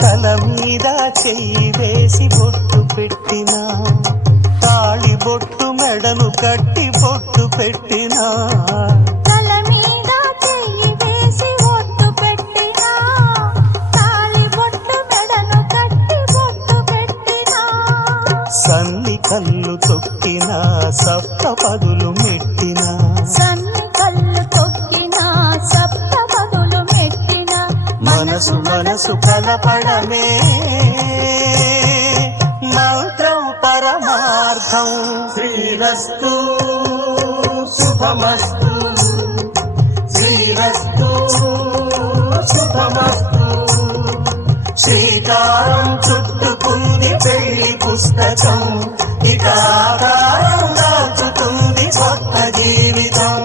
తల మీద చెయ్యి వేసి బొట్టు పెట్టినా, తాళి బొట్టు మెడను కట్టి బొట్టు పెట్టినా, తల మీద చెయ్యి వేసి బొట్టు పెట్టినా, తాళి బొట్టు మెడను కట్టి బొట్టు పెట్టినా, సన్ని కళ్ళు తొక్కినా సప్త పదులు మెట్టినా, సన్ని కళ్ళు తొక్కినా సప్త పదులు మెట్టినా, మనసు మనసు కలపడమే మంత్రం పరమార్థం. శ్రీరస్తు శుభమస్తు, శ్రీరస్తు శుభమస్తు. శ్రీకారం చుట్టుకుంది పెళ్లి పుస్తకం, ఇక ఆకారం దాచుతుంది కొత్త జీవితం.